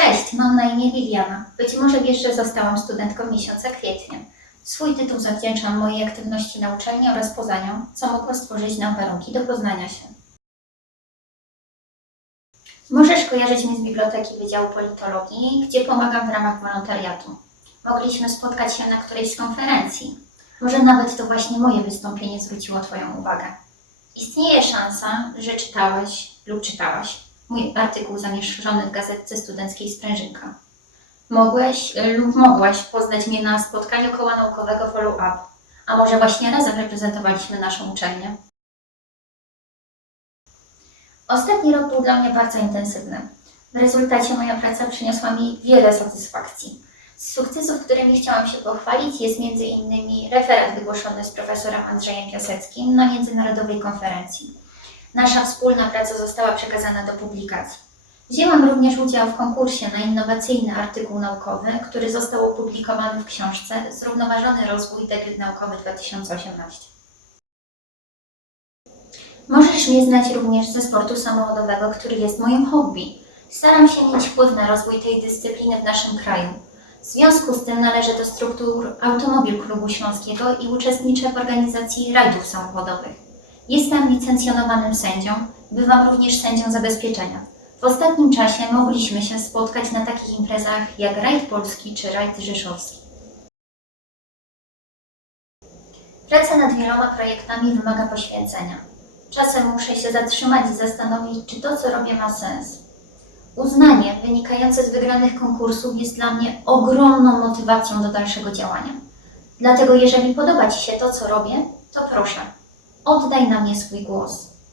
Cześć, mam na imię Liliana. Być może wiesz, że zostałam studentką miesiąca kwietnia. Swój tytuł zawdzięczam mojej aktywności na uczelni oraz poza nią, co mogło stworzyć nam warunki do poznania się. Możesz kojarzyć mnie z biblioteki Wydziału Politologii, gdzie pomagam w ramach wolontariatu. Mogliśmy spotkać się na którejś z konferencji. Może nawet to właśnie moje wystąpienie zwróciło Twoją uwagę. Istnieje szansa, że czytałeś lub czytałaś mój artykuł zamieszczony w gazetce studenckiej Sprężynka. Mogłeś e, lub mogłaś poznać mnie na spotkaniu koła naukowego Follow Up, a może właśnie razem reprezentowaliśmy naszą uczelnię. Ostatni rok był dla mnie bardzo intensywny. W rezultacie moja praca przyniosła mi wiele satysfakcji. Z sukcesów, którymi chciałam się pochwalić, jest innymi referat wygłoszony z profesorem Andrzejem Piaseckim na międzynarodowej konferencji. Nasza wspólna praca została przekazana do publikacji. Wzięłam również udział w konkursie na innowacyjny artykuł naukowy, który został opublikowany w książce Zrównoważony rozwój debiut naukowy 2018. Możesz mnie znać również ze sportu samochodowego, który jest moim hobby. Staram się mieć wpływ na rozwój tej dyscypliny w naszym kraju. W związku z tym należę do struktur Automobil Klubu Śląskiego i uczestniczę w organizacji rajdów samochodowych. Jestem licencjonowanym sędzią, bywam również sędzią zabezpieczenia. W ostatnim czasie mogliśmy się spotkać na takich imprezach jak Rajd Polski czy Rajd Rzeszowski. Praca nad wieloma projektami wymaga poświęcenia. Czasem muszę się zatrzymać i zastanowić, czy to, co robię, ma sens. Uznanie wynikające z wygranych konkursów jest dla mnie ogromną motywacją do dalszego działania. Dlatego, jeżeli podoba Ci się to, co robię, to proszę, oddaj na mnie swój głos.